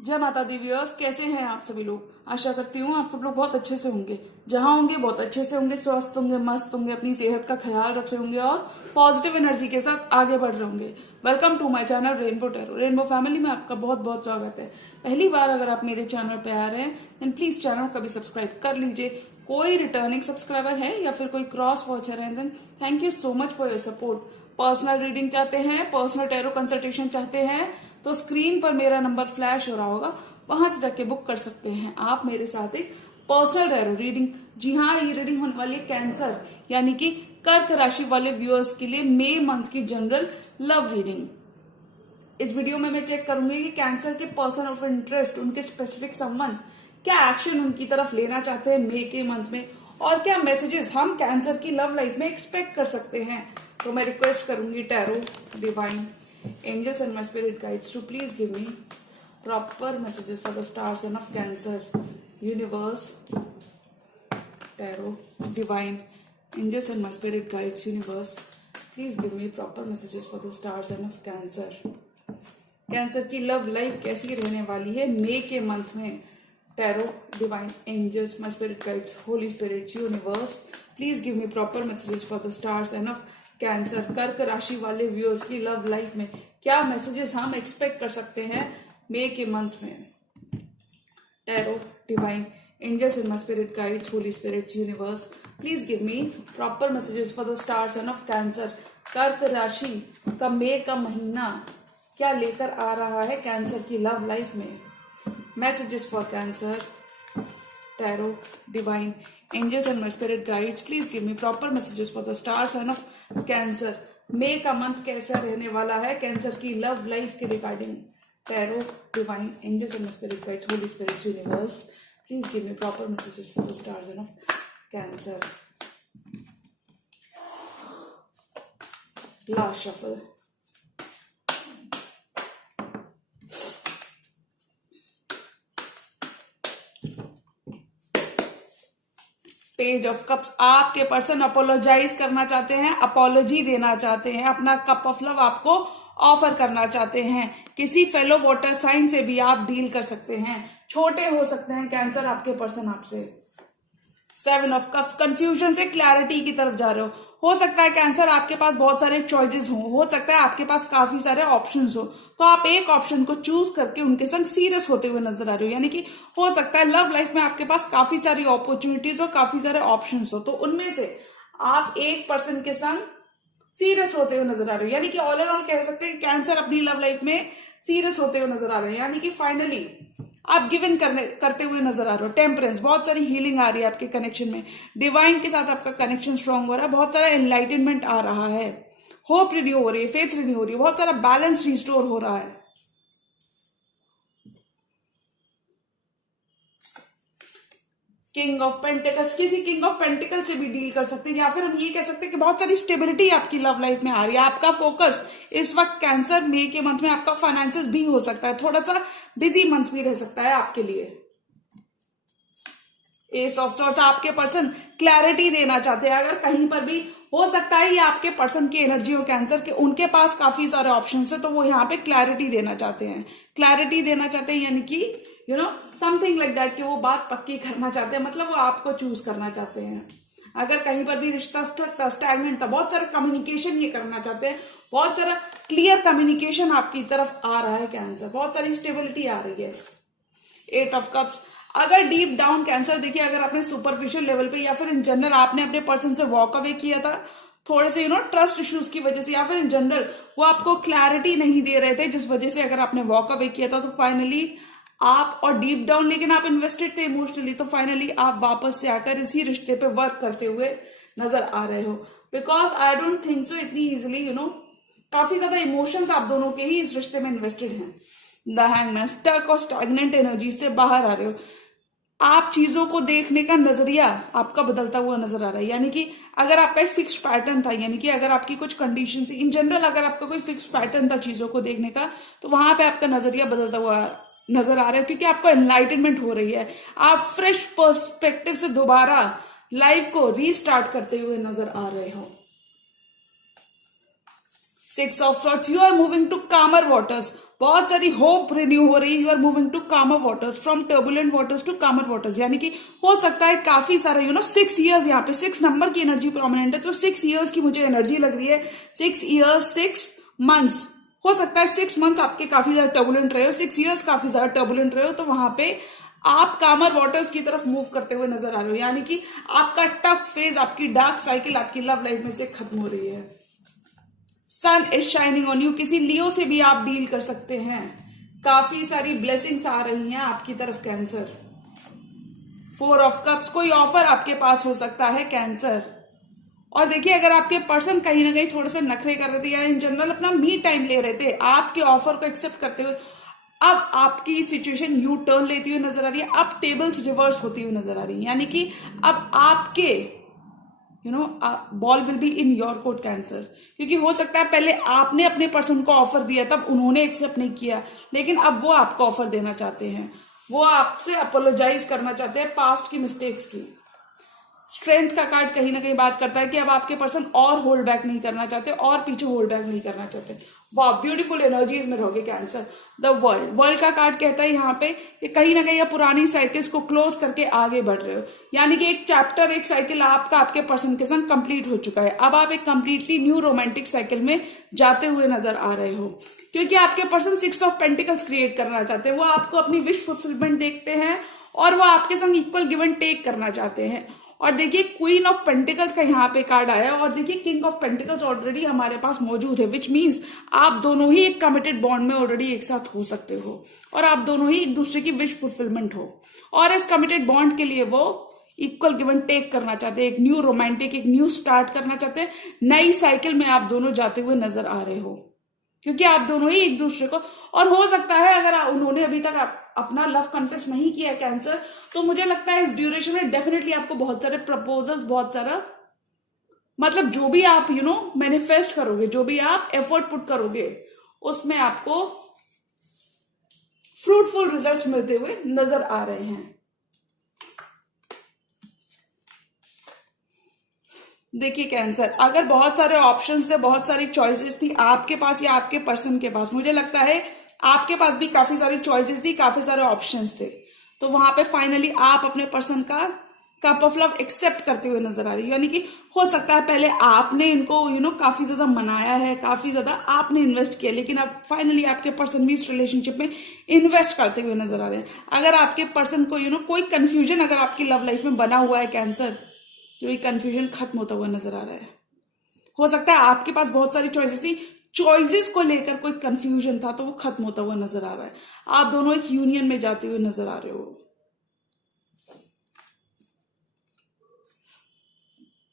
जय माता the viewers, कैसे हैं आप सभी लोग। आशा करती हूँ आप सब लोग बहुत अच्छे से होंगे। जहां होंगे बहुत अच्छे से होंगे, स्वस्थ होंगे, मस्त होंगे, अपनी सेहत का ख्याल रख रहे होंगे और पॉजिटिव एनर्जी के साथ आगे बढ़ रहे होंगे। Welcome to my channel rainbow tarot. Rainbow family में आपका बहुत बहुत स्वागत है। पहली बार अगर आप मेरे चैनल पे आ रहे हैं देन प्लीज चैनल को भी सब्सक्राइब कर लीजिए। कोई रिटर्निंग सब्सक्राइबर है या फिर कोई क्रॉस वॉचर है then thank you so much for your support. Personal reading चाहते हैं, पर्सनल टैरो कंसल्टेशन चाहते हैं तो स्क्रीन पर मेरा नंबर फ्लैश हो रहा होगा, वहां से जाके बुक कर सकते हैं आप मेरे साथ एक पर्सनल टैरो रीडिंग। जी हाँ, ये रीडिंग होने वाली है कैंसर यानी कि कर्क राशि वाले व्यूअर्स के लिए मई मंथ की जनरल लव रीडिंग। इस वीडियो में मैं चेक करूंगी कि कैंसर के पर्सन ऑफ इंटरेस्ट, उनके स्पेसिफिक संबंध क्या एक्शन उनकी तरफ लेना चाहते हैं मई के मंथ में, और क्या मैसेजेस हम कैंसर की लव लाइफ में एक्सपेक्ट कर सकते हैं। तो मैं रिक्वेस्ट करूंगी tarot, divine, angels and my spirit guides to please give me proper messages for the star sign of Cancer. Universe, tarot, divine, angels and my spirit guides, universe, please give me proper messages for the star sign of Cancer. Cancer की love life कैसी रहने वाली है मई के month में। Tarot, divine, angels, my spirit guides, holy spirit, universe, please give me proper messages for the star sign of Cancer. कर्क राशि वाले व्यूअर्स की लव लाइफ में क्या मैसेजेस हम एक्सपेक्ट कर सकते हैं मई के मंथ में। Tarot, divine, angels and my spirit guides, holy spirit, universe, please give me proper messages for the star sign of Cancer. कर्क राशि का मई का महीना क्या लेकर आ रहा है कैंसर की लव लाइफ में। Messages for cancer. Tarot, divine, angels and my spirit guides, please give me proper messages for the star sign of cancer. मई का मंथ कैसा रहने वाला है कैंसर की लव लाइफ के regarding. Tarot, divine, angels and my spirit guides, holy spirit, universe, please give me proper messages for the star sign of cancer. Last shuffle. Page of cups, आपके person apologise करना चाहते हैं, apology देना चाहते हैं, अपना cup of love आपको offer करना चाहते हैं। किसी फेलो वाटर साइन से भी आप डील कर सकते हैं, छोटे हो सकते हैं कैंसर आपके पर्सन आपसे। सेवन ऑफ कप्स, कंफ्यूजन से क्लैरिटी की तरफ जा रहे हो सकता है कैंसर आपके पास बहुत सारे चॉइसेस हो सकता है आपके पास काफी सारे ऑप्शंस तो आप एक ऑप्शन को चूज करके उनके संग सीरियस होते हुए नजर आ रहे हो। यानी कि हो सकता है लव लाइफ में आपके पास काफी सारी अपॉर्चुनिटीज और काफी सारे ऑप्शंस तो उनमें से आप एक पर्सन के संग सीरियस होते हुए नजर आ रहे हो। यानी कि ऑल एंड ऑल कह सकते हैं कैंसर अपनी लव लाइफ में सीरियस होते हुए नजर आ रहे हैं, यानी कि फाइनली आप गिवन करते हुए नजर आ रहे हो। टेम्परेंस, बहुत सारी हीलिंग आ रही है आपके कनेक्शन में। डिवाइन के साथ आपका कनेक्शन स्ट्रांग हो रहा है, बहुत सारा एनलाइटनमेंट आ रहा है, होप रिन्यू हो रही है, फेथ रिन्यू हो रही है, बहुत सारा बैलेंस रिस्टोर हो रहा है। किंग ऑफ पेंटिकल्स, किसी किंग ऑफ पेंटिकल से भी डील कर सकते हैं, या फिर हम ये कह सकते हैं कि बहुत सारी स्टेबिलिटी आपकी लव लाइफ में आ रही है। आपका फोकस इस वक्त कैंसर मई के मंथ में आपका फाइनेंशियल भी हो सकता है, थोड़ा सा बिजी मंथ भी रह सकता है आपके लिए। एस ऑफ सॉर्ड्स, आपके पर्सन क्लैरिटी देना चाहते हैं। अगर कहीं पर भी हो सकता है ये आपके पर्सन की एनर्जी हो कैंसर के, उनके पास काफी सारे ऑप्शन है तो वो यहाँ पे क्लैरिटी देना चाहते हैं। क्लैरिटी देना चाहते हैं यानी कि you know something like that कि वो बात पक्की करना चाहते हैं, मतलब वो आपको चूज करना चाहते हैं। अगर कहीं पर भी रिश्ता स्टक था, स्टैग्नेंट था, बहुत सारा कम्युनिकेशन ये करना चाहते हैं, बहुत सारा क्लियर कम्युनिकेशन आपकी तरफ आ रहा है कैंसर, बहुत सारी स्टेबिलिटी आ रही है। एट ऑफ कप्स, अगर डीप डाउन कैंसर देखिए, अगर आपने सुपरफिशियल लेवल पे या फिर इन जनरल आपने अपने पर्सन से वॉक अवे किया था थोड़े से ट्रस्ट इश्यूज की वजह से, या फिर इन जनरल वो आपको क्लैरिटी नहीं दे रहे थे जिस वजह से अगर आपने वॉक अवे किया था, तो फाइनली आप और डीप डाउन लेकिन आप इन्वेस्टेड थे इमोशनली, तो फाइनली आप वापस से आकर इसी रिश्ते पे वर्क करते हुए नजर आ रहे हो। Because I don't think so इतनी इजिली काफी ज्यादा इमोशंस आप दोनों के ही इस रिश्ते में इन्वेस्टेड हैं। द हैंगमैन, स्टक और स्टैग्नेंट एनर्जी से बाहर आ रहे हो। आप चीजों को देखने का नजरिया आपका बदलता हुआ नजर आ रहा है। यानी कि अगर आपका एक फिक्स पैटर्न था, यानी कि अगर आपकी कुछ कंडीशन थी इन जनरल, अगर आपका कोई फिक्स पैटर्न था चीजों को देखने का, तो वहां पे आपका नजरिया बदलता हुआ नजर आ रहा है, क्योंकि आपको एनलाइटनमेंट हो रही है। आप फ्रेश पर्सपेक्टिव से दोबारा लाइफ को रीस्टार्ट करते हुए नजर आ रहे हो। Six of swords, you are moving to calmer waters, बहुत सारी होप रिन्यू हो रही है। You are moving to calmer waters, from turbulent waters to calmer waters, यानी कि हो सकता है काफी सारा 6 ईयर्स, यहाँ पे 6 नंबर की एनर्जी प्रोमिनेंट है, तो 6 ईयर्स की मुझे एनर्जी लग रही है। 6 ईयर्स 6 मंथ्स, हो सकता है 6 मंथ्स आपके काफी ज्यादा टर्बुलेंट रहे हो, 6 ईयर्स काफी ज्यादा टर्बुलेंट रहे हो, तो वहां पे आप कामर वाटर्स की तरफ मूव करते हुए नजर आ रहे हो, यानी कि आपका टफ फेज, आपकी डार्क साइकिल आपकी लव लाइफ में से खत्म हो रही है। सन इज शाइनिंग ऑन यू, किसी लियो से भी आप डील कर सकते हैं, काफी सारी ब्लेसिंग्स आ रही हैं आपकी तरफ कैंसर। 4 ऑफ कप्स, कोई ऑफर आपके पास हो सकता है कैंसर। और देखिए, अगर आपके पर्सन कहीं ना कहीं थोड़े से नखरे कर रहे थे या इन जनरल अपना मी टाइम ले रहे थे, आपके ऑफर को एक्सेप्ट करते हुए अब आपकी सिचुएशन यू टर्न लेती हुई नजर आ रही है, अब टेबल्स रिवर्स होती हुई नजर आ रही है, यानी कि अब आपके ball will be in your court cancer. क्योंकि हो सकता है पहले आपने अपने पर्सन को ऑफर दिया, तब उन्होंने एक्सेप्ट नहीं किया, लेकिन अब वो आपको ऑफर देना चाहते हैं, वो आपसे अपोलोजाइज करना चाहते हैं पास्ट की मिस्टेक्स की। स्ट्रेंथ का कार्ड कहीं ना कहीं बात करता है कि अब आपके पर्सन और होल्ड बैक नहीं करना चाहते, और पीछे होल्ड बैक नहीं करना चाहते। वाह, ब्यूटीफुल एनर्जीज में रहोगे कैंसर। द वर्ल्ड का कार्ड कहता है यहाँ पे कि कहीं ना कहीं आप पुरानी साइकिल्स को क्लोज करके आगे बढ़ रहे हो, यानी कि एक चैप्टर, एक साइकिल आपका आपके पर्सन के संग कंप्लीट हो चुका है। अब आप एक कंप्लीटली न्यू रोमांटिक साइकिल में जाते हुए नजर आ रहे हो, क्योंकि आपके पर्सन 6 ऑफ पेंटिकल्स क्रिएट करना चाहते हैं। वो आपको अपनी विश फुलफिलमेंट देखते हैं और वो आपके संग इक्वल गिव एंड टेक करना चाहते हैं। और देखिए, क्वीन ऑफ पेंटिकल्स का यहाँ पे कार्ड आया, और देखिए किंग ऑफ पेंटिकल्स ऑलरेडी हमारे पास मौजूद है, विच मीन्स आप दोनों ही एक कमिटेड बॉन्ड में ऑलरेडी एक साथ हो सकते हो, और आप दोनों ही एक दूसरे की विश फुलफिलमेंट हो, और इस कमिटेड बॉन्ड के लिए वो इक्वल गिव एंड टेक करना चाहते हैं, एक न्यू रोमांटिक, एक न्यू स्टार्ट करना चाहते हैं। नई साइकिल में आप दोनों जाते हुए नजर आ रहे हो, क्योंकि आप दोनों ही एक दूसरे को, और हो सकता है अगर उन्होंने अभी तक अपना लव कन्फेस नहीं किया कैंसर, तो मुझे लगता है इस ड्यूरेशन में डेफिनेटली आपको बहुत सारे प्रपोजल्स, बहुत सारा मतलब जो भी आप मैनिफेस्ट करोगे, जो भी आप एफर्ट पुट करोगे, उसमें आपको फ्रूटफुल रिजल्ट्स मिलते हुए नजर आ रहे हैं। देखिए कैंसर, अगर बहुत सारे ऑप्शंस थे, बहुत सारी चॉइसेस थी आपके पास या आपके पर्सन के पास, मुझे लगता है आपके पास भी काफी सारी चॉइसेस थी, काफी सारे ऑप्शंस थे, तो वहां पे फाइनली आप अपने पर्सन का कप ऑफ लव एक्सेप्ट करते हुए नजर आ रही है। यानी कि हो सकता है पहले आपने इनको काफी ज्यादा मनाया है, काफी ज्यादा आपने इन्वेस्ट किया, लेकिन अब फाइनली आपके पर्सन भी इस रिलेशनशिप में इन्वेस्ट करते हुए नजर आ रहे हैं। अगर आपके पर्सन को कोई कंफ्यूजन अगर आपकी लव लाइफ में बना हुआ है कैंसर, तो ये कंफ्यूजन खत्म होता हुआ नजर आ रहा है। हो सकता है आपके पास बहुत सारी चॉइसेस थी, चॉइसेस को लेकर कोई कंफ्यूजन था, तो वो खत्म होता हुआ नजर आ रहा है। आप दोनों एक यूनियन में जाते हुए नजर आ रहे हो।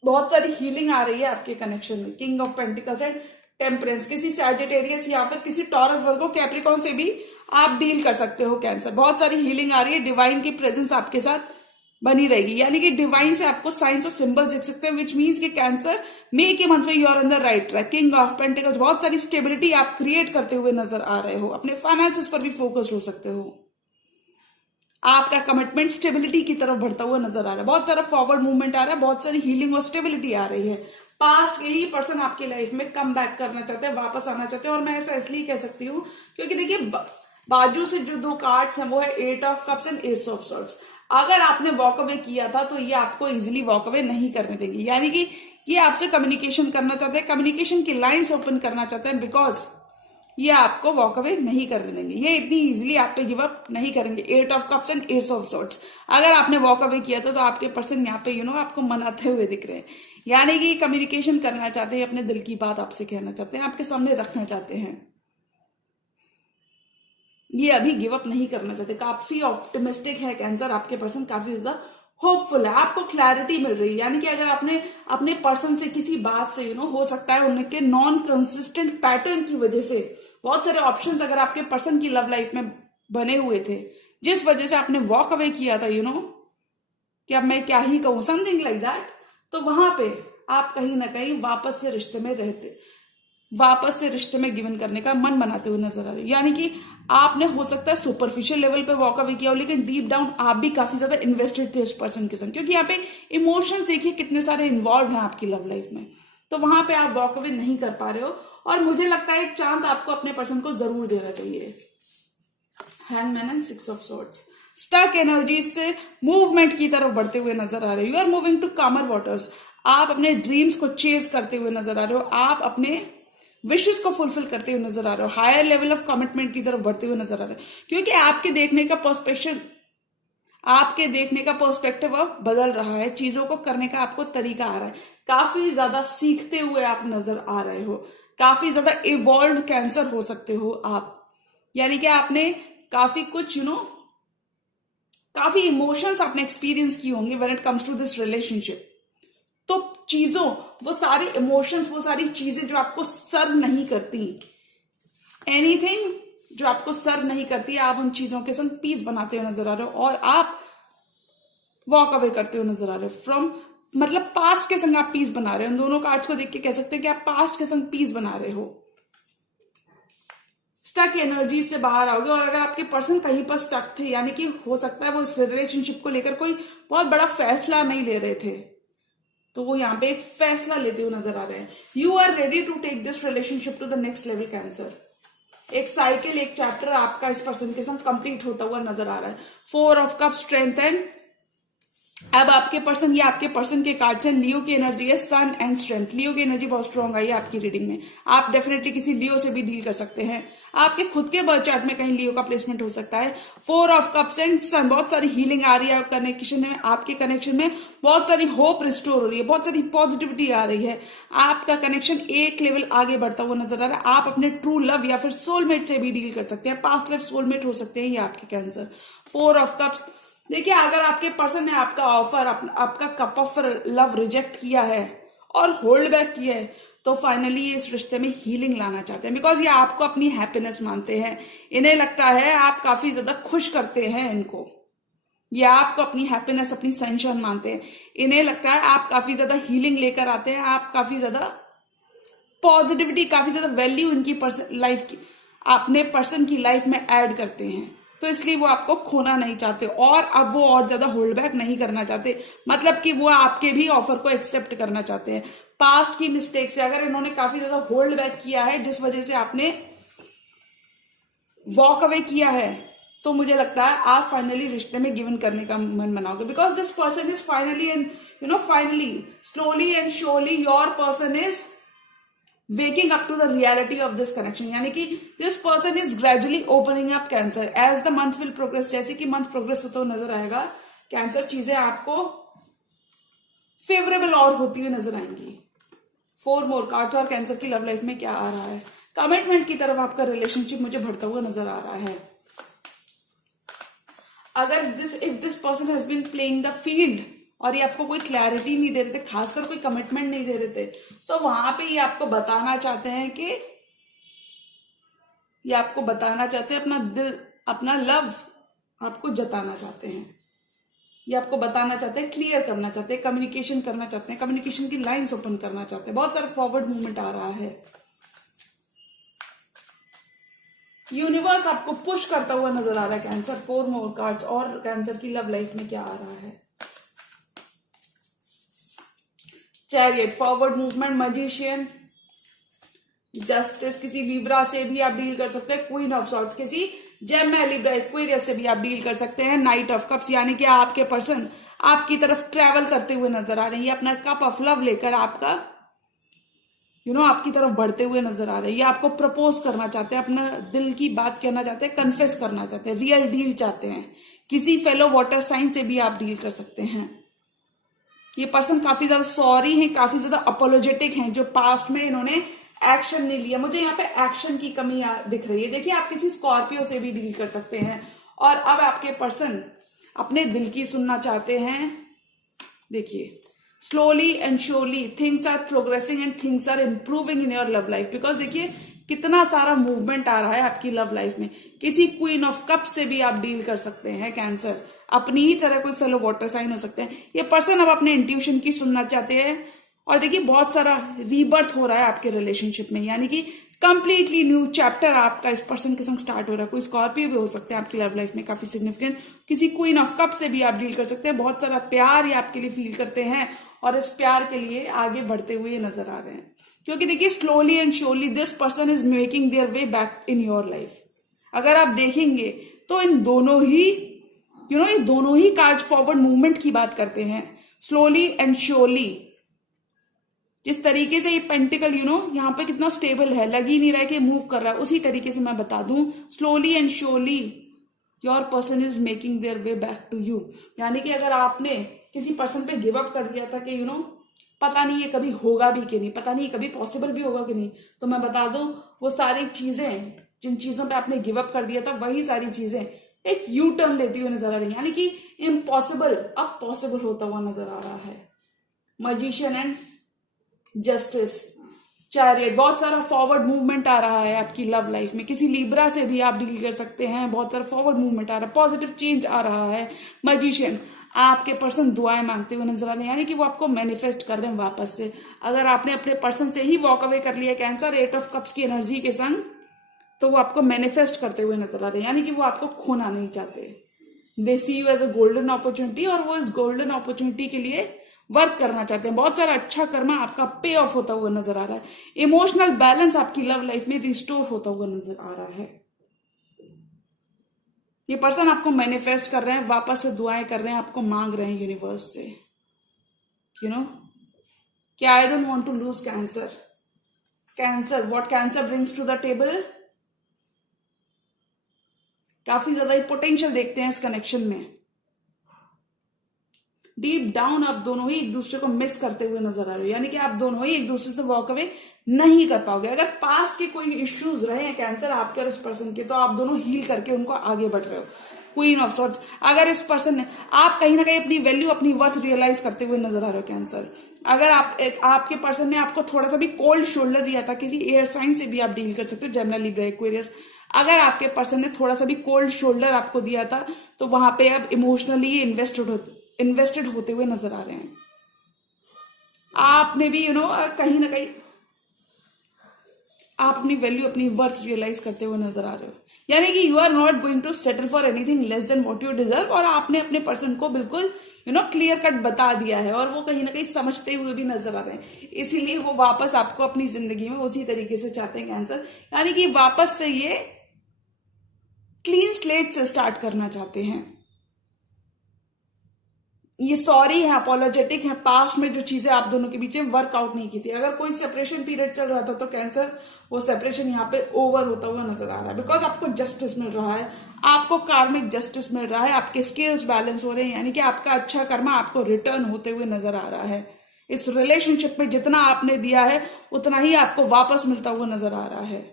बहुत सारी हीलिंग आ रही है आपके कनेक्शन में। King of pentacles and temperance, किसी सैजिटेरियस या फिर किसी टॉरस, वर्गो, कैप्रिकॉर्न से भी आप डील कर सकते हो कैंसर। बहुत सारी हीलिंग आ रही है, डिवाइन की प्रेजेंस आपके साथ बनी रहेगी, यानी कि डिवाइन से आपको साइंस और सिंबल्स दिख सकते हैं, विच मीन्स कि कैंसर मे के मंथ में you are on the right track. King of pentacles, बहुत सारी स्टेबिलिटी आप क्रिएट करते हुए नजर आ रहे हो, अपने फाइनेंसेस पर भी फोकस्ड हो सकते हो, आपका कमिटमेंट स्टेबिलिटी की तरफ बढ़ता हुआ नजर आ रहा है, बहुत सारा फॉरवर्ड मूवमेंट आ रहा है, बहुत सारी हीलिंग और स्टेबिलिटी आ रही है। पास्ट के ही पर्सन आपकी लाइफ में कम बैक करना चाहते हैं, वापस आना चाहते हैं, और मैं ऐसा इसलिए कह सकती हूँ क्योंकि देखिए बाजू से जो 2 कार्ड्स हैं वो है 8 of cups and S of swords. अगर आपने वॉक अवे किया था तो ये आपको इजीली वॉक अवे नहीं करने देंगे, यानी कि ये आपसे कम्युनिकेशन करना चाहते हैं, कम्युनिकेशन की लाइंस ओपन करना चाहते हैं, बिकॉज ये आपको वॉक अवे नहीं करने देंगे, ये इतनी इजीली आप पे गिव अप नहीं करेंगे। 8 of cups and S of swords, अगर आपने वॉक अवे किया था तो आपके पर्सन यहाँ पे आपको मनाते हुए दिख रहे हैं, यानी कि कम्युनिकेशन करना चाहते हैं, अपने दिल की बात आपसे कहना चाहते हैं, आपके सामने रखना चाहते हैं, ये अभी गिव अप नहीं करना चाहते। काफी ऑप्टिमिस्टिक है कैंसर, आपके पर्सन काफी ज्यादा होपफुल है, आपको क्लैरिटी मिल रही है, यानी कि अगर आपने अपने पर्सन से किसी बात से हो सकता है उनके नॉन कंसिस्टेंट पैटर्न की वजह से बहुत सारे ऑप्शंस अगर आपके पर्सन की लव लाइफ में बने हुए थे, जिस वजह से आपने वॉक अवे किया था कि अब मैं क्या ही कहूं, समथिंग लाइक दैट, तो वहां पे आप कहीं ना कहीं वापस से रिश्ते में गिवन करने का मन बनाते हुए नजर आ रहे, यानी कि आपने हो सकता है सुपरफिशियल लेवल पे वॉक अवे किया हो, लेकिन डीप डाउन आप भी काफी ज्यादा इन्वेस्टेड थे उस पर्सन के संग, क्योंकि यहाँ पे इमोशंस देखिए कितने सारे इन्वॉल्व हैं आपकी लव लाइफ में, तो वहां पे आप वॉक अवे नहीं कर पा रहे हो, और मुझे लगता है एक चांस आपको अपने पर्सन को जरूर देना चाहिए। Hangman and 6 of swords, stuck energy से मूवमेंट की तरफ बढ़ते हुए नजर आ रहे हो। You are moving to calmer waters, आप अपने ड्रीम्स को चेज करते हुए नजर आ रहे हो, आप अपने विशेष को फुलफिल करते हुए नजर आ रहे हो, हायर लेवल ऑफ कमिटमेंट की तरफ बढ़ते हुए नजर आ रहे हो, क्योंकि आपके देखने का पर्सपेक्टिव अब बदल रहा है, चीजों को करने का आपको तरीका आ रहा है, काफी ज्यादा सीखते हुए आप नजर आ रहे हो, काफी ज्यादा इवॉल्व कैंसर हो सकते हो आप, यानी कि आपने काफी कुछ काफी इमोशंस आपने एक्सपीरियंस की होंगी when it comes to this relationship. तो चीजों, वो सारे इमोशंस, वो सारी चीजें जो आपको सर्व नहीं करती, एनीथिंग जो आपको सर्व नहीं करती, आप उन चीजों के संग पीस बनाते हुए नजर आ रहे हो और आप वॉक अवे करते हुए नजर आ रहे हो फ्रॉम, मतलब पास्ट के संग आप पीस बना रहे हो। उन दोनों कार्ड्स को देख के कह सकते हैं कि आप पास्ट के संग पीस बना रहे हो, स्टक एनर्जी से बाहर आओगे। और अगर आपके पर्सन कहीं पर स्टक थे, यानी कि हो सकता है वो इस रिलेशनशिप को लेकर कोई बहुत बड़ा फैसला नहीं ले रहे थे, तो वो यहाँ पे एक फैसला लेते हुए नजर आ रहे हैं। You are ready to take this relationship to the next level Cancer. एक साइकिल, एक चैप्टर आपका इस पर्सन के साथ कंप्लीट होता हुआ नजर आ रहा है। 4 ऑफ कप, स्ट्रेंथ एंड, अब आपके पर्सन, ये आपके पर्सन के कार्ड्स हैं। लियो की एनर्जी है, सन एंड स्ट्रेंथ। लियो की एनर्जी बहुत स्ट्रांग आई है आपकी रीडिंग में, आप डेफिनेटली किसी लियो से भी डील कर सकते हैं, आपके खुद के बर्थ चार्ट में कहीं लियो का प्लेसमेंट हो सकता है। 4 ऑफ कप्स एंड सन, बहुत सारी हीलिंग आ रही है कनेक्शन में, आपके कनेक्शन में बहुत सारी होप रिस्टोर हो रही है, बहुत सारी पॉजिटिविटी आ रही है, आपका कनेक्शन एक लेवल आगे बढ़ता हुआ नजर आ रहा है। आप अपने ट्रू लव या फिर सोलमेट से भी डील कर सकते हैं, पास्ट लाइफ सोलमेट हो सकते हैं ये आपके कैंसर। 4 ऑफ कप्स, देखिए अगर आपके पर्सन ने आपका ऑफर, आपका कप ऑफ लव रिजेक्ट किया है और होल्ड बैक किया है, तो फाइनली ये इस रिश्ते में हीलिंग लाना चाहते हैं, बिकॉज ये आपको अपनी हैप्पीनेस मानते हैं। इन्हें लगता है आप काफी ज्यादा खुश करते हैं इनको, ये आपको अपनी हैप्पीनेस, अपनी सनशाइन मानते हैं। इन्हें लगता है आप काफी ज्यादा हीलिंग लेकर आते हैं, आप काफी ज्यादा पॉजिटिविटी, काफी ज्यादा वैल्यू इनकी लाइफ की, अपने पर्सन की लाइफ में ऐड करते हैं, तो इसलिए वो आपको खोना नहीं चाहते और अब वो और ज्यादा होल्ड बैक नहीं करना चाहते, मतलब कि वो आपके भी ऑफर को एक्सेप्ट करना चाहते हैं। पास्ट की मिस्टेक से अगर इन्होंने काफी ज्यादा होल्ड बैक किया है, जिस वजह से आपने वॉक अवे किया है, तो मुझे लगता है आप फाइनली रिश्ते में गिवन करने का मन बनाओगे, because this person is finally and finally slowly and surely your person is waking up to the reality of this connection, यानी कि this person is gradually opening up cancer as the month will progress। जैसे कि month progress होता हुआ नजर आएगा, cancer चीजें आपको फेवरेबल और होती हुई नजर आएंगी। 4 मोर कार्ड्स, और कैंसर की लव लाइफ में क्या आ रहा है, कमिटमेंट की तरफ आपका रिलेशनशिप मुझे बढ़ता हुआ नजर आ रहा है। अगर if this person has been playing the field और ये आपको कोई क्लैरिटी नहीं दे रहे थे, खासकर कोई कमिटमेंट नहीं दे रहे थे, तो वहां पे ये आपको बताना चाहते हैं कि ये आपको बताना चाहते हैं अपना दिल, अपना लव आपको जताना चाहते हैं, ये आपको बताना चाहते हैं, क्लियर करना चाहते हैं, कम्युनिकेशन करना चाहते हैं, कम्युनिकेशन की लाइंस ओपन करना चाहते हैं। बहुत सारा फॉरवर्ड मूवमेंट आ रहा है, यूनिवर्स आपको पुश करता हुआ नजर आ रहा है कैंसर। 4 मोर कार्ड्स, और कैंसर की लव लाइफ में क्या आ रहा है, chariot, forward movement, magician, justice, किसी लिब्रा से भी आप डील कर सकते हैं, क्वीन ऑफ सॉर्ड्स, किसी जेमिनी, लिब्रा, एक्वेरियस से भी आप डील कर सकते हैं। नाइट ऑफ कप्स, यानी कि आपके पर्सन आपकी तरफ ट्रैवल करते हुए नजर आ रहे हैं, ये अपना कप ऑफ लव लेकर आपका आपकी तरफ बढ़ते हुए नजर आ रहे हैं, ये आपको प्रपोज करना चाहते हैं, अपना दिल की बात कहना चाहते हैं, कन्फेस करना चाहते हैं, रियल डील चाहते हैं। किसी फेलो वाटर साइन से भी आप डील कर सकते हैं। ये पर्सन काफी ज्यादा सॉरी हैं, काफी ज्यादा अपोलोजेटिक हैं, जो पास्ट में इन्होंने एक्शन नहीं लिया। मुझे यहाँ पे एक्शन की कमी दिख रही है। देखिए आप किसी स्कॉर्पियो से भी डील कर सकते हैं, और अब आपके पर्सन अपने दिल की सुनना चाहते हैं। देखिए slowly and surely things are progressing and things are improving in your love life, because देखिए कितना सारा मूवमेंट आ रहा है आपकी लव लाइफ में। किसी क्वीन ऑफ कप से भी आप डील कर सकते हैं कैंसर, अपनी ही तरह कोई फेलो वाटर साइन हो सकते हैं। ये पर्सन अब अपने इंट्यूशन की सुनना चाहते हैं, और देखिए बहुत सारा रीबर्थ हो रहा है आपके रिलेशनशिप में, यानी कि कंप्लीटली न्यू चैप्टर आपका इस पर्सन के संग स्टार्ट हो रहा है। कोई स्कॉर्पियो भी हो सकते हैं आपकी लव लाइफ में काफी सिग्निफिकेंट, किसी क्वीन ऑफ कप से भी आप डील कर सकते हैं। बहुत सारा प्यार ये आपके लिए फील करते हैं, और इस प्यार के लिए आगे बढ़ते हुए नजर आ रहे हैं। क्योंकि देखिए slowly and surely this person is making their way back in your life. अगर आप देखेंगे तो इन दोनों ही ये दोनों ही कार्ड फॉरवर्ड मूवमेंट की बात करते हैं। स्लोली एंड श्योरली जिस तरीके से ये पेंटिकल यहाँ पे कितना स्टेबल है, लग ही नहीं रहा है कि मूव कर रहा है, उसी तरीके से मैं बता दूं slowly and surely your person is making their way back to you. यानी कि अगर आपने किसी पर्सन पे गिव अप कर दिया था कि पता नहीं ये कभी होगा भी कि नहीं, पता नहीं कभी पॉसिबल भी होगा कि नहीं, तो मैं बता दूं वो सारी चीजें जिन चीजों पे आपने गिव अप कर दिया था वही सारी चीजें एक यू टर्न लेती हुई नजर आ रही है। यानी कि इम्पॉसिबल अब पॉसिबल होता हुआ नजर आ रहा है। मैजिशियन एंड जस्टिस, चैरियट, बहुत सारा फॉरवर्ड मूवमेंट आ रहा है आपकी लव लाइफ में। किसी लिब्रा से भी आप डील कर सकते हैं, बहुत सारा फॉरवर्ड मूवमेंट आ रहा है, पॉजिटिव चेंज आ रहा है। मैजिशियन, आपके पर्सन दुआएं मांगते हुए नजर आ रहे हैं, यानी कि वो आपको मैनिफेस्ट कर रहे हैं वापस से। अगर आपने अपने पर्सन से ही वॉक अवे कर लिया कैंसर 8 ऑफ कप्स की एनर्जी के संग, तो वो आपको मैनिफेस्ट करते हुए नजर आ रहे हैं, यानी कि वो आपको खोना नहीं चाहते। They see you as a golden opportunity, और वो इस गोल्डन अपॉर्चुनिटी के लिए वर्क करना चाहते हैं। बहुत सारा अच्छा कर्मा आपका पे ऑफ होता हुआ नजर आ रहा है। इमोशनल बैलेंस आपकी लव लाइफ में रिस्टोर होता हुआ नजर आ रहा है। ये पर्सन आपको मैनिफेस्ट कर रहे हैं, वापस से दुआएं कर रहे हैं, आपको मांग रहे हैं यूनिवर्स से कि I don't want to lose Cancer. Cancer, what Cancer brings to the table, काफी ज्यादा पोटेंशियल देखते हैं इस कनेक्शन में। डीप डाउन आप दोनों ही एक दूसरे को मिस करते हुए नजर आ रहे हो, यानी कि आप दोनों ही एक दूसरे से वॉक अवे नहीं कर पाओगे। अगर पास्ट के कोई इश्यूज रहे हैं कैंसर आपके और इस पर्सन के, तो आप दोनों हील करके उनको आगे बढ़ रहे हो। क्वीन ऑफ सॉर्ड्स, अगर इस पर्सन ने, आप कहीं ना कहीं अपनी वैल्यू, अपनी वर्थ रियलाइज करते हुए नजर आ रहे हो कैंसर। अगर आपके पर्सन ने आपको थोड़ा सा भी कोल्ड शोल्डर दिया था, किसी एयर साइन से भी आप डील कर सकते हो, जेमिनी, लिब्रा, एक्वेरियस। अगर आपके पर्सन ने थोड़ा सा भी कोल्ड शोल्डर आपको दिया था, तो वहां पे अब इमोशनली इन्वेस्टेड होते हुए नजर आ रहे हैं। आपने भी कहीं ना कहीं आप अपनी वैल्यू, अपनी वर्थ रियलाइज करते हुए नजर आ रहे हो, यानी कि you are not going to settle for anything less than what you deserve. और आपने अपने पर्सन को बिल्कुल क्लियर कट बता दिया है, और वो कहीं ना कहीं समझते हुए भी नजर आ रहे हैं। इसीलिए वो वापस आपको अपनी जिंदगी में उसी तरीके से चाहते हैं कैंसर, यानी कि वापस से ये क्लीन स्लेट से स्टार्ट करना चाहते हैं। ये सॉरी है, अपोलोजेटिक है, पास्ट में जो चीजें आप दोनों के बीच में वर्कआउट नहीं की थी। अगर कोई सेपरेशन पीरियड चल रहा था, तो कैंसर वो सेपरेशन यहाँ पे ओवर होता हुआ नजर आ रहा है, बिकॉज आपको जस्टिस मिल रहा है, आपको कार्मिक जस्टिस मिल रहा है, आपके स्किल्स बैलेंस हो रहे हैं, यानी कि आपका अच्छा कर्मा आपको रिटर्न होते हुए नजर आ रहा है। इस रिलेशनशिप में जितना आपने दिया है उतना ही आपको वापस मिलता हुआ नजर आ रहा है।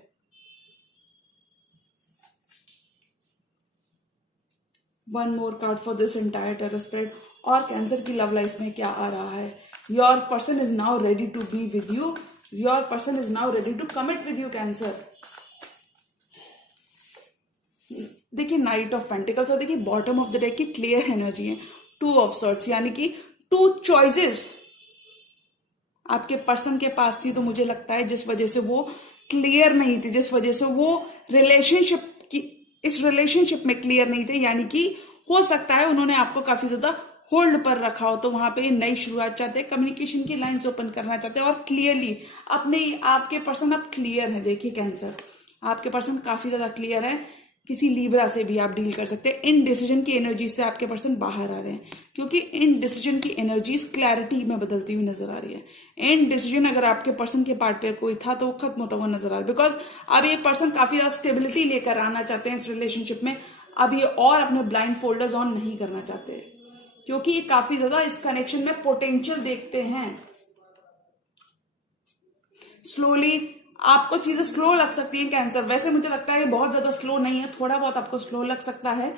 One more card for this entire tarot spread. और कैंसर की लव लाइफ में क्या आ रहा है? Your person is now ready to be with you, your person is now ready to commit with you Cancer. देखिए नाइट ऑफ पेंटिकल्स, और देखिए बॉटम ऑफ द डेक की क्लियर एनर्जी है, 2 ऑफ सॉर्ड्स, यानी कि 2 चॉइसेस आपके person के पास थी। तो मुझे लगता है जिस वजह से वो क्लियर नहीं थी, जिस वजह से वो इस रिलेशनशिप में क्लियर नहीं थे, यानी कि हो सकता है उन्होंने आपको काफी ज्यादा होल्ड पर रखा हो, तो वहां पे नई शुरुआत चाहते हैं, कम्युनिकेशन की लाइंस ओपन करना चाहते हैं, और क्लियरली आपके पर्सन अब क्लियर है। देखिए कैंसर, आपके पर्सन काफी ज्यादा क्लियर है। किसी लीब्रा से भी आप डील कर सकते हैं। इन डिसीजन की एनर्जी से आपके पर्सन बाहर आ रहे हैं, क्योंकि इन डिसीजन की एनर्जीज क्लैरिटी में बदलती हुई नजर आ रही है। इन डिसीजन अगर आपके पर्सन के पार्ट पे कोई था, तो वो खत्म होता हुआ नजर आ रहा है, बिकॉज अब ये पर्सन काफी ज्यादा स्टेबिलिटी लेकर आना चाहते हैं इस रिलेशनशिप में। अब ये और अपने ब्लाइंड फोल्डर्स ऑन नहीं करना चाहते, क्योंकि ये काफी ज्यादा इस कनेक्शन में पोटेंशियल देखते हैं। स्लोली आपको चीजें स्लो लग सकती हैं कैंसर, वैसे मुझे लगता है बहुत ज्यादा स्लो नहीं है, थोड़ा बहुत आपको स्लो लग सकता है,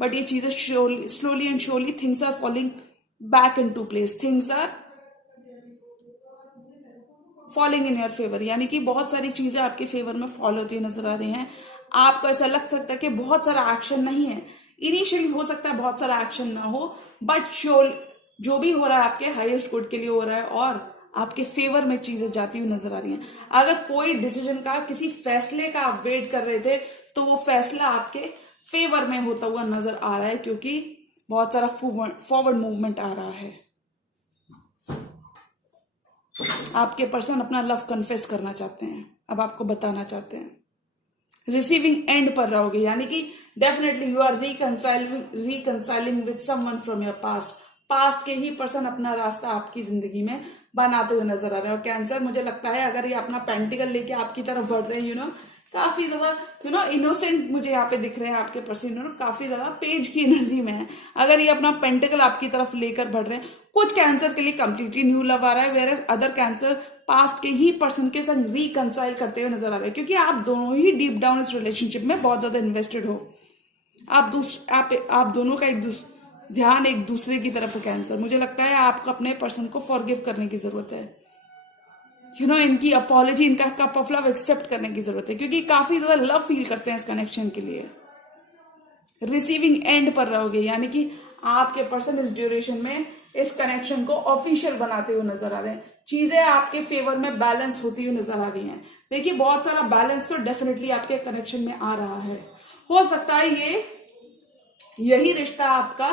बट ये चीजें slowly and surely things are falling back into place, things are falling in your favour, यानी कि बहुत सारी चीजें आपके फेवर में फॉल होती नजर आ रही हैं। आपको ऐसा लग सकता है कि बहुत सारा एक्शन नहीं है, इनिशियली हो सकता है बहुत सारा एक्शन ना हो, बट श्योर जो भी हो रहा है आपके हाईएस्ट गुड के लिए हो रहा है, और आपके फेवर में चीजें जाती हुई नजर आ रही हैं। अगर कोई डिसीजन का, किसी फैसले का आप वेट कर रहे थे, तो वो फैसला आपके फेवर में होता हुआ नजर आ रहा है, क्योंकि बहुत सारा फॉरवर्ड मूवमेंट आ रहा है। आपके पर्सन अपना लव कन्फेस करना चाहते हैं, अब आपको बताना चाहते हैं। रिसीविंग एंड पर रहोगे, यानी कि definitely you are reconciling with someone from your past. Past के ही पर्सन अपना रास्ता आपकी जिंदगी में बनाते हुए नजर आ रहे हैं। और कैंसर, मुझे लगता है अगर ये अपना पेंटिकल लेके आपकी तरफ बढ़ रहे हैं, काफी ज्यादा इनोसेंट मुझे यहाँ पे दिख रहे हैं आपके पर्सन, काफी ज्यादा पेज की एनर्जी में है। अगर ये अपना पेंटिकल आपकी तरफ लेकर बढ़ रहे हैं, कुछ कैंसर के लिए कंप्लीटली न्यू लव आ रहा है, वेयर अदर कैंसर पास्ट के ही पर्सन के संग रिकंसाइल करते हुए नजर आ रहे हैं, क्योंकि आप दोनों ही डीप डाउन इस रिलेशनशिप में बहुत ज्यादा इन्वेस्टेड हो। आप दोनों का ध्यान एक दूसरे की तरफ है कैंसर। मुझे लगता है आपको अपने पर्सन को फॉरगिव करने की जरूरत है, इनकी अपॉलॉजी, इनका कप ऑफ लव एक्सेप्ट करने की जरूरत है, क्योंकि काफी ज्यादा लव फील करते हैं इस कनेक्शन के लिए। रिसीविंग एंड पर रहोगे, यानी कि आपके पर्सन इस ड्यूरेशन में इस कनेक्शन को ऑफिशियल बनाते हुए नजर आ रहे हैं। चीजें आपके फेवर में बैलेंस होती हुई नजर आ रही हैं। देखिए, बहुत सारा बैलेंस तो डेफिनेटली आपके कनेक्शन में आ रहा है। हो सकता है यही रिश्ता आपका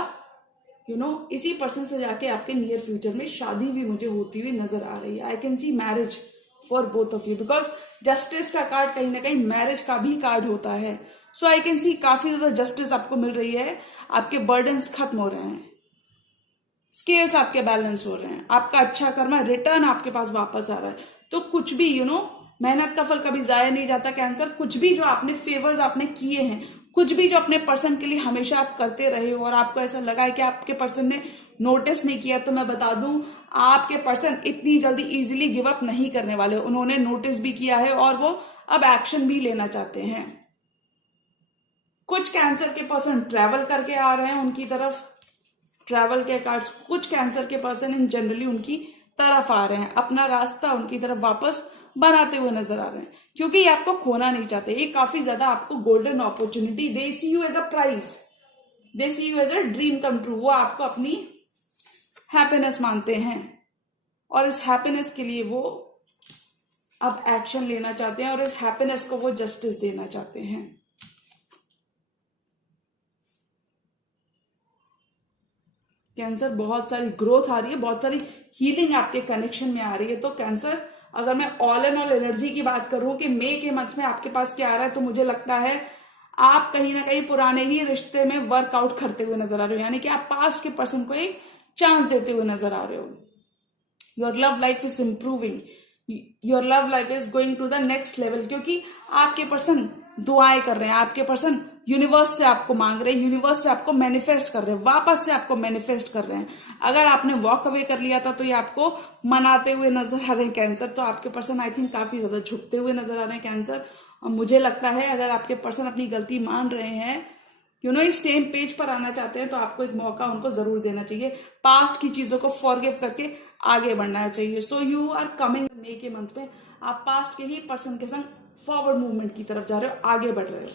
इसी पर्सन से जाके आपके नियर फ्यूचर में शादी भी मुझे होती हुई नजर आ रही है। I can see marriage for both of you, because justice का कार्ड कहीं ना कहीं मैरिज का भी कार्ड होता है। सो आई कैन सी काफी ज्यादा जस्टिस आपको मिल रही है, आपके बर्डन्स खत्म हो रहे हैं, स्केल्स आपके बैलेंस हो रहे हैं, आपका अच्छा कर्मा रिटर्न आपके पास वापस आ रहा है। तो कुछ भी मेहनत का फल कभी जाया नहीं जाता कैंसर। कुछ भी जो आपने फेवर्स आपने किए हैं, कुछ भी जो अपने पर्सन के लिए हमेशा आप करते रहे हो और आपको ऐसा लगा है कि आपके पर्सन ने नोटिस नहीं किया, तो मैं बता दूं, आपके पर्सन इतनी जल्दी इजीली गिव अप नहीं करने वाले। उन्होंने नोटिस भी किया है और वो अब एक्शन भी लेना चाहते हैं। कुछ कैंसर के पर्सन ट्रैवल करके आ रहे हैं उनकी तरफ, ट्रैवल के कार्ड्स। कुछ कैंसर के पर्सन इन जनरली उनकी तरफ आ रहे हैं, अपना रास्ता उनकी तरफ वापस बनाते हुए नजर आ रहे हैं, क्योंकि ये आपको खोना नहीं चाहते। ये काफी ज्यादा आपको golden opportunity, they see you as a prize, they see you as a dream come true. वो आपको अपनी हैप्पीनेस मानते हैं और इस हैप्पीनेस के लिए वो अब एक्शन लेना चाहते हैं और इस हैप्पीनेस को वो जस्टिस देना चाहते हैं। कैंसर, बहुत सारी ग्रोथ आ रही है, बहुत सारी हीलिंग आपके कनेक्शन में आ रही है। तो कैंसर, अगर मैं ऑल एंड ऑल एनर्जी की बात करूं कि मई के मंथ में आपके पास क्या आ रहा है, तो मुझे लगता है आप कहीं ना कहीं पुराने ही रिश्ते में वर्कआउट करते हुए नजर आ रहे हो, यानी कि आप पास्ट के पर्सन को एक चांस देते हुए नजर आ रहे हो। Your love life is improving, your love life is going to the next level, क्योंकि आपके पर्सन दुआएं कर रहे हैं, आपके पर्सन यूनिवर्स से आपको मांग रहे हैं, यूनिवर्स से आपको मैनिफेस्ट कर रहे हैं, वापस से आपको मैनिफेस्ट कर रहे हैं। अगर आपने वॉक अवे कर लिया था तो ये आपको मनाते हुए नजर आ रहे हैं कैंसर। तो आपके पर्सन आई थिंक काफी ज्यादा झुकते हुए नजर आ रहे हैं कैंसर। और मुझे लगता है अगर आपके पर्सन अपनी गलती मान रहे हैं, इस सेम पेज पर आना चाहते हैं, तो आपको एक मौका उनको जरूर देना चाहिए। पास्ट की चीजों को फॉरगिव करके आगे बढ़ना चाहिए। सो यू आर कमिंग मई के मंथ में, आप पास्ट के ही पर्सन के संग फॉरवर्ड मूवमेंट की तरफ जा रहे हो, आगे बढ़ रहे हो।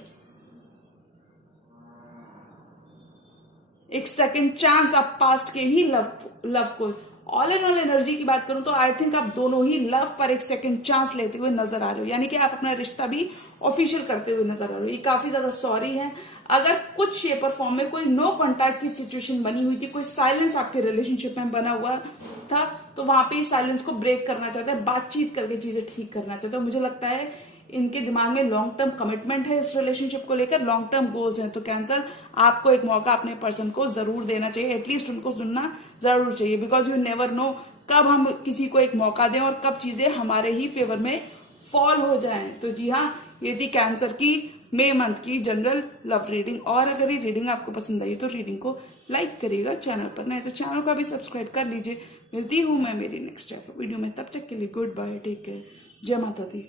एक सेकंड चांस आप पास्ट के ही लव को, ऑल एंड ऑल एनर्जी की बात करूं तो आई थिंक आप दोनों ही लव पर एक सेकंड चांस लेते हुए नजर आ रहे हो, यानी कि आप अपना रिश्ता भी ऑफिशियल करते हुए नजर आ रहे हो। ये काफी ज्यादा सॉरी है अगर कुछ शेप और फॉर्म में कोई नो कॉन्टैक्ट की सिचुएशन बनी हुई थी, कोई साइलेंस आपके रिलेशनशिप में बना हुआ था, तो वहां पे साइलेंस को ब्रेक करना चाहते हैं, बातचीत करके चीजें ठीक करना चाहते हैं। मुझे लगता है इनके दिमाग में लॉन्ग टर्म कमिटमेंट है, इस रिलेशनशिप को लेकर लॉन्ग टर्म गोल्स हैं। तो कैंसर, आपको एक मौका अपने पर्सन को जरूर देना चाहिए, एटलीस्ट उनको सुनना जरूर चाहिए, बिकॉज यू नेवर नो कब हम किसी को एक मौका दें और कब चीजें हमारे ही फेवर में फॉल हो जाएं। तो जी हाँ, ये थी कैंसर की मई मंथ की जनरल लव रीडिंग। और अगर ये रीडिंग आपको पसंद आई तो रीडिंग को लाइक करिएगा, चैनल पर नहीं तो चैनल को भी सब्सक्राइब कर लीजिए। मिलती हूँ मैं मेरी नेक्स्ट वीडियो में, तब तक के लिए गुड बाय, टेक केयर, जय माता दी।